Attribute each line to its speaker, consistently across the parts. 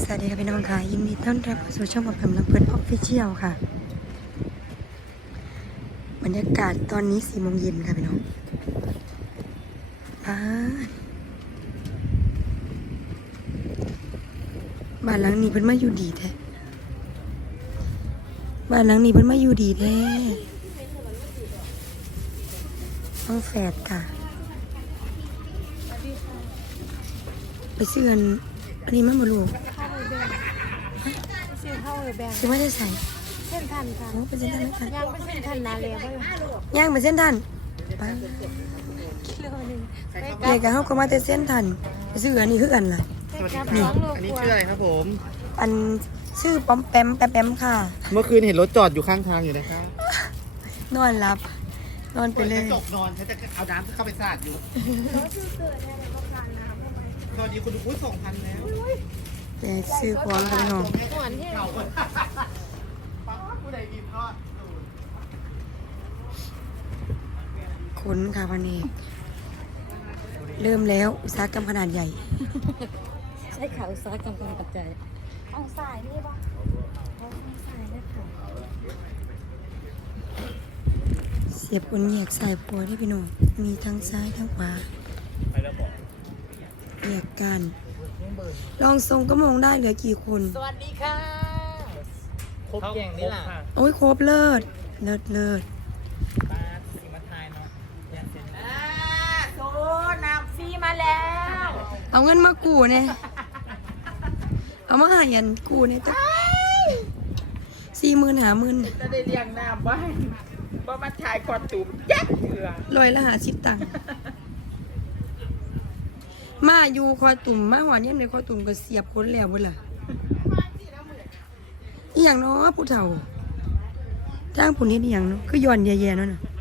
Speaker 1: วัสดีค่ะพี่น้องค่ะยินดีต้อนรับเข้าสู่ช่องของแพมลำเพิร์นออฟฟิเชียลค่ะบรรยากาศตอนนี้4 โมงเย็นค่ะพี่น้องบ้านหลังนี้เพิ่นมาอยู่ดีแท้บ้านหลังนี้เพิ่นมาอยู่ดีแท้ต้องแฝดค่ะไปซื้ออันนี้มาบ่ลูกซื้อมาได้ใส่
Speaker 2: เส้นทันค่ะ
Speaker 1: เป็นเส้นทันไหมคะ
Speaker 2: ย่างเป็นเส้นทันนาเลยบ่
Speaker 1: ย่างเป็นเส้นทันไป
Speaker 2: กิโลนึงไป
Speaker 1: เด็กกับเขาก็มาแต่เส้นทันไปซื้ออันนี้คืออันล่ะ
Speaker 2: กับ
Speaker 1: นี่
Speaker 2: 2 โล
Speaker 3: อันนี้
Speaker 2: กว่า
Speaker 3: ชื่ออะไรครับผม
Speaker 1: อันชื่อป้อมแปมแปมค่ะ
Speaker 3: เมื่อคืนเห็นรถจอดอยู่ข้างทางอยู่นะครับ
Speaker 1: นอนรับนอนไปเลย
Speaker 3: จบนอนฉันจะเอาน้ำเข้าไปสาดอยู่สวัสดีคุณอุ้ย2,000แล้ว
Speaker 1: แต่ซื้อของกันน้อง
Speaker 2: หวานที่
Speaker 3: เข่าผู้ใดกินก็
Speaker 1: ขนค่ะวันนี้เริ่มแล้วอุตสาหกรรมขนาดใหญ่
Speaker 2: ใช้ขาอุตสาหกรรมการปัจจัยเอาสายนี่บ่เอาสายเลยค่ะ
Speaker 1: เสียบคนแยกสายพัวได้พี่น้องมีทั้งซ้ายทั้งขวาแยกกันลองทรงก็มองได้เหลือกี่คน
Speaker 2: สวัสดีค่ะ
Speaker 3: ครบแกงนี่ล่ะ
Speaker 1: โอ้ยครบเลิศเลิศ
Speaker 3: ปลาสีมาทายเนาะยันเสร็จ
Speaker 2: โซน้ำฟรีมาแล้ว
Speaker 1: เอาเงินมากู้เนี่ยเอามาหายันกู้เนี่ยจ้ะ40,000 50,000
Speaker 4: จะได้เลี้ยงน้ำบ้านบ่มาถ่ายคอตุ่มยักเถื่อ
Speaker 1: 150 ตังค์มาอยู่คอตุ่มมาหวานเยี่ยมในคอตุ่มก็เสียบคนแล้วเบ่ล่ะอีหยังเนาะผู้เฒ่าจ้างผู้นี้อีหยังเนาะคือย้อนแย่ๆเนาะน่ะ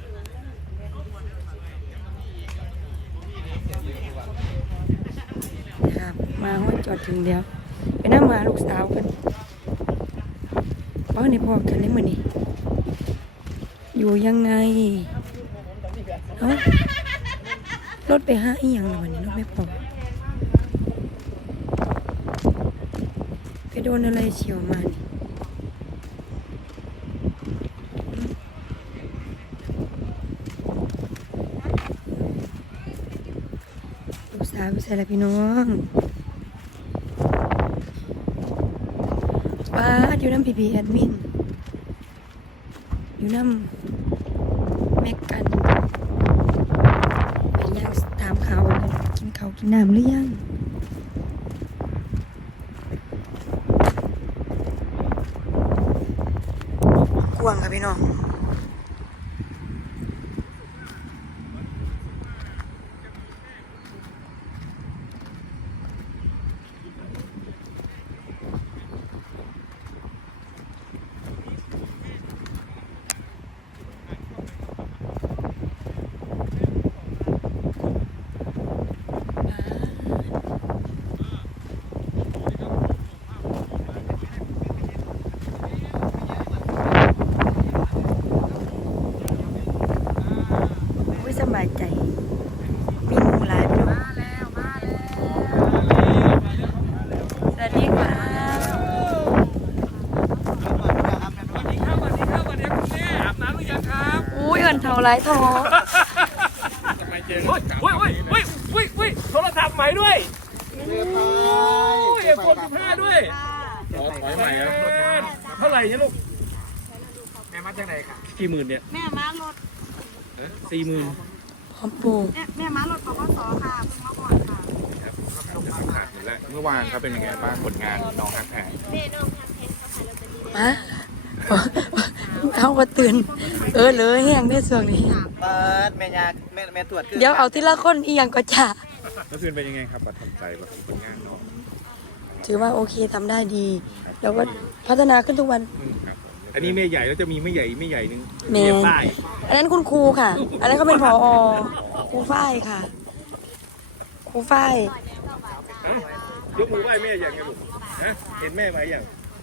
Speaker 1: ครับมาฮอดจอดถึงแล้วไปนำหาลูกสาวกันเพราะในพ่อกันได้มื้อนี้อยู่ยังไงเอ้ารถไปหาอีหยังล่ะวันนี้รถไม่พอไปโดนอะไรเฉียวมานี่ลูกสาวไปใส่ละพี่น้องป้าดอยู่น้ำพีแอดมินอยู่น้ำแม็กกันไปย่างตามเขากินข้าวกินน้ำหรือยังกวางค่ะพี่น้องอุ้ยสบายใจมีหมูหลายพี่น้องสวัสดีค่ะอุ้ยเอินเท่าไรทอ
Speaker 4: โทรศัพท์ใหม่ด้วยไอโฟน15ด้วยถอยใหม่แล้วเท่าไหร่เนี่ยลูกแม่มาจากไหนค่ะกี่หมื่นเนี่ย
Speaker 2: แม่ม้ารถ
Speaker 4: 40,000
Speaker 1: พร้อมปลูก
Speaker 2: แม่ม้ารถปปสค่ะเพิ่งมาก่อนค่ะ
Speaker 5: และเมื่อวานเขาเป็นยังไงบ้างผลงานน้องฮักแพง
Speaker 2: แม่น้องทำเพนเขาขายลอตเตอรี่
Speaker 1: ฮะเอาก็ตื่นเลยแห้งได้ส่วนนี้
Speaker 3: เปิดแม่ยาแม่ตรวจ
Speaker 1: เดี๋ยวเอาทีละคนอีหยังก็จะ
Speaker 5: เมื่อคืนเป็นยังไงครับประทับใจกับผลงานน้อง
Speaker 1: ถือว่าโอเคทำได้ดี แล้วก็พัฒนาขึ้นทุกวัน
Speaker 5: ครับอันนี้แม่ใหญ่แล้วจะมีไม่ใหญ่นึง
Speaker 1: แม่
Speaker 5: เรียบได้
Speaker 1: อันนั้นคุณครูค่ะ อันนั้นเขาเป็นผอครูฝ้ายค่ะครูฝ้าย
Speaker 5: ยกมือไหว้แม่อย่างไงลูกนะเห็นแม่ไหมอย่าง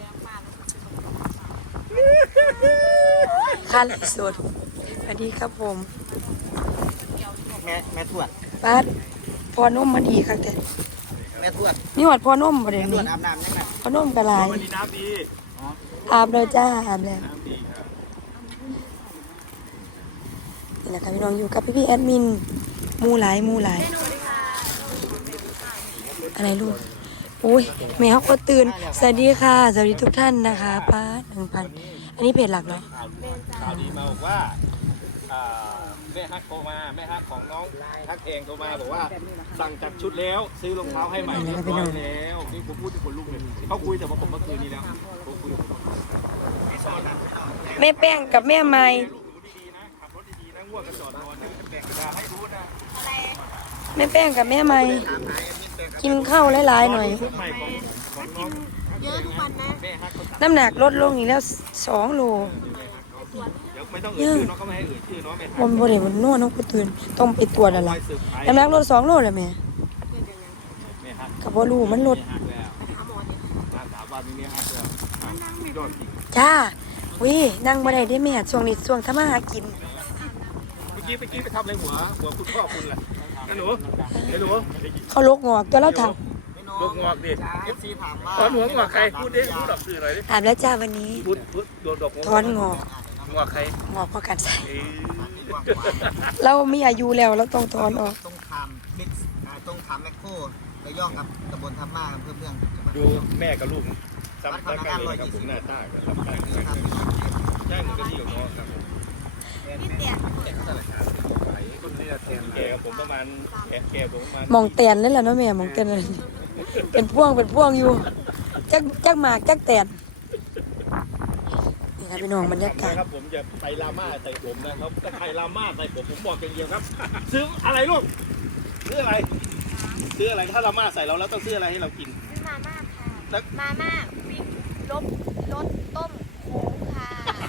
Speaker 1: ค่าไลฟ์สดสวัสดีครับผม
Speaker 3: แม่ตรวจ
Speaker 1: ป้าดพอนมมาดีครับแต่
Speaker 3: แม่ทวด
Speaker 1: มีหอดพ่อนมประเด็น
Speaker 3: ทว
Speaker 1: นี้
Speaker 3: ดอาบน้ำยังไง
Speaker 1: พ่อนมกระลาย
Speaker 5: วันนี้น้ำดี
Speaker 1: อาบเลยจ้าอาบแล้ว
Speaker 5: น้ำดีครับ
Speaker 1: นี่แหละค่ะพี่น้องอยู่กับพี่แอดมินหมูหลายอะไรลูกอุ้ยแม่เขาก็ตื่นสวัสดีค่ะสวัสดีทุกท่านนะคะป้า1,000อันนี้เพจหลักเหรอ
Speaker 5: ข่าวดีมาบอกว่าแม่ฮักโทรมาแม่ฮักของน้องฮักเองโทรมาบอกว่าสั่งจัดชุดแล้วซื้อรองเท้าให้ใหม่เรียบร้อยแล้วนี่ผมพูดถึงคนลูกเลยเขาคุยแต่ว่าผมเมื่อคืนนี้แล้วเขาคุยกับผม
Speaker 1: แม่แป้งกับแม่ไม้
Speaker 5: ลูกหนูดีๆนะขับรถดีๆนะง่วงก็จอดนอนแบ่งเวลาให้รู้นะ
Speaker 1: แม่แป้งกับแม่ไม้กินข้าวหลายๆหน่อย
Speaker 5: ชุดใหม่ของน้อง
Speaker 2: เยอะทุกวันนะ
Speaker 5: แม่ฮักเขา
Speaker 1: น้ำหนักลดลงอีกแล้ว2 โล
Speaker 5: เดี๋ยวไม่ต้องเอ่ยชื่อน้องเขาไม่ให้เอ่ยชื่อน้องแม่
Speaker 1: ผมบ่ได้มันนวดน้องก็ตื่นต้องไปตรวจแล้วล่ะ
Speaker 5: สืบไป
Speaker 1: น้ำหนักลด2 โลแล้วแม่
Speaker 5: แม่ฮัก
Speaker 1: ก็บ่รู้มันลด
Speaker 5: ฮักแล้วถามว่ามีแม่ฮักแล้วยอดจริง
Speaker 1: จ้าวินั่งบ่ได้เด้แม่ช่วงนี้ช่วงทำมาหากิน
Speaker 5: เมื่อกี้ไปทำอะไรหัวคุณพ่อคุณล่ะหนูหนู
Speaker 1: เขาลกงอกตัวเราทำ
Speaker 5: ลูกงอกดิ
Speaker 3: FC ถามว่า
Speaker 5: ถอนหัวงอกใครพูดดิพูดดอกสื่อหน่อยดิ
Speaker 1: ถามแล้วจ้าวันนี้
Speaker 5: พูดดอก
Speaker 1: ถอนงอก
Speaker 5: งอกใครง
Speaker 1: อกเพราะการใส่
Speaker 5: เอ้ย
Speaker 1: เรามีอายุแล้วเราต้องถอนออก
Speaker 3: ต้องทำมิกซ์ต้องทำแมคโครระย่องครับตำบลทับมาเพื่อนจังหวัด
Speaker 5: ดูแม่กับลูกซ้ำกันเลยครับผมหน้าตากับทำกันใช่เหมือนกับที่ของน้องครับคนนี้แก่กับผมประมาณแก่ผมประมาณ
Speaker 1: มองแตนนั่นแหละเนาะแม่มองแตนอะไรเป็นพ่วงอยู่จักหมากจักแตนนี่ครับพี่น้องบรรยากาศ
Speaker 5: ครับผมจะไปลาม่าใส่ผมนะครับถ้าใครลาม่าใส่ผมบอกอย่างเดียวครับซื้ออะไรลูกซื้ออะไรถ้าลาม่าใส่เราแล้วต้องซื้ออะไรให้เรากิน
Speaker 2: มาม่าค่ะมาม่าวิ่งรสต้มโค้งค่ะ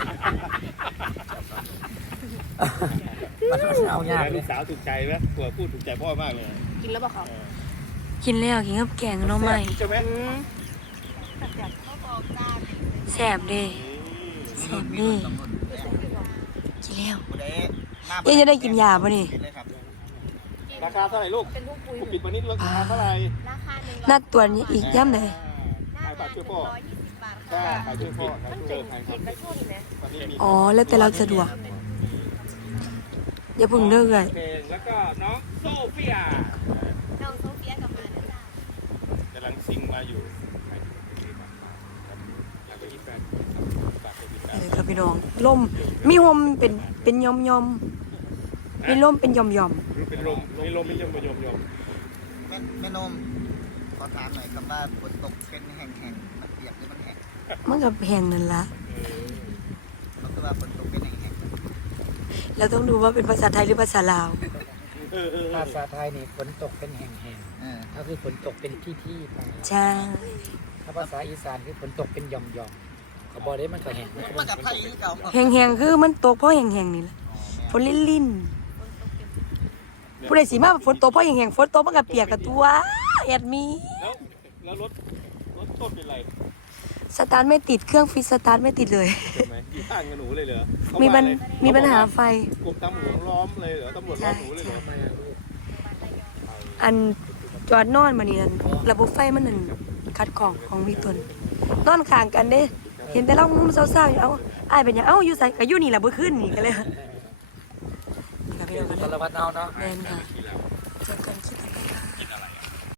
Speaker 3: เอายากเล
Speaker 5: ลู
Speaker 3: ย
Speaker 5: กสาวถูกใจไหมตัวพูดถูกใจพ่อมากเลย
Speaker 2: กินแล้วบอกเขา
Speaker 1: กินแล้วกินกับแกงหน้องใหม่
Speaker 5: ใช่ไหม
Speaker 1: แซ่บเด้แซ่บเด้กินแล้ว
Speaker 3: เอ๊ะ
Speaker 1: ยังจะได้กินยาป่ะนี่
Speaker 3: เลยครับ
Speaker 5: ราคาเท่าไหร่ลูก
Speaker 2: เป็นลูกปุย
Speaker 5: กูปิดวันนี้ราคาเท่าไหร่
Speaker 2: ราคาหนึ่ง
Speaker 1: นัดตรวจอีกย่ำไหน
Speaker 5: ขายฝากช่วยพ่อ
Speaker 2: 120 บาท
Speaker 5: ใช่
Speaker 2: ค่ะ
Speaker 5: ขายช่วยพ่อครับเจอใครค
Speaker 2: กิ
Speaker 5: รับ
Speaker 2: นไปทั่วนี่นะ
Speaker 5: วันนี้มี
Speaker 1: อ๋อแล้วแต่เราสะดวกอย่าเพึ่งเลิกเลย
Speaker 5: เพลงแล้วก็น้องโซเฟีย
Speaker 2: น้องโซเฟียกลับมาแล้วจ้าก
Speaker 5: ำลังซิงมาอยู่อยากไปกินแฟนฝากไปกินแฟน
Speaker 1: นี่ครับพี่น้องลมมีลมเป็นยอมมีลมเป็นยอม
Speaker 5: เป็นลมมีลมไม่ยอม
Speaker 3: แม่นมขอถามหน่อยครับว่าฝนตกเป็นแห่งมันเปียกหรือมันแห้ง
Speaker 1: มันกับแห้งนั่นละ
Speaker 3: เขาคือว่าฝนตกเป็นแห่ง
Speaker 1: เราต้องดูว่าเป็นภาษาไทยหรือภาษาลาว
Speaker 6: ภาษาไทยนี่ฝนตกเป็นแห่ง
Speaker 3: ๆ
Speaker 6: ๆก็คือฝนตกเป็นที่ๆไป
Speaker 1: ใช่
Speaker 6: ถ้าภาษาอีสานคือฝนตกเป็นหย่อมๆเขาบอกได้มันก็แห้งมันก็
Speaker 3: มาจากไทยที่เก่า
Speaker 1: แห้งคือมันตกเพราะแห้งนี่แหละฝนลิ่นผู้ใดสิมาฝนตกเพราะแห้งฝนตกมันก็เปียกกับตัวแอดมี
Speaker 5: แล้วรถต้นเป็นไร
Speaker 1: สตาร์ทไม่ติดเครื่องฟิตสตาร์ทไม่ติดเลย
Speaker 5: ใช่ไหมอยู่ข้างกับหนูเลยเหรอ
Speaker 1: มีปัญหาไฟ
Speaker 5: กลุ่มตำรวจล้อมเลยเหรอตำรวจล้อมหนูเลยเหรอ
Speaker 1: อันจอดนอนมานี่นั่นระบบไฟมันนั่นคัดของวิกตนนอนข้างกันเด้ เห็นแต่เรามุมเศร้าๆอยู่เอ้าอ้ายเป็นหยังเอ้าอยู่ใส่ก็อยู่นี่แหละบ่ขึ้นนี่กันเลยครับพี่น้องกัน
Speaker 6: สารวัตรเอาเนาะ
Speaker 1: แม่นค่ะเจอกันคลิป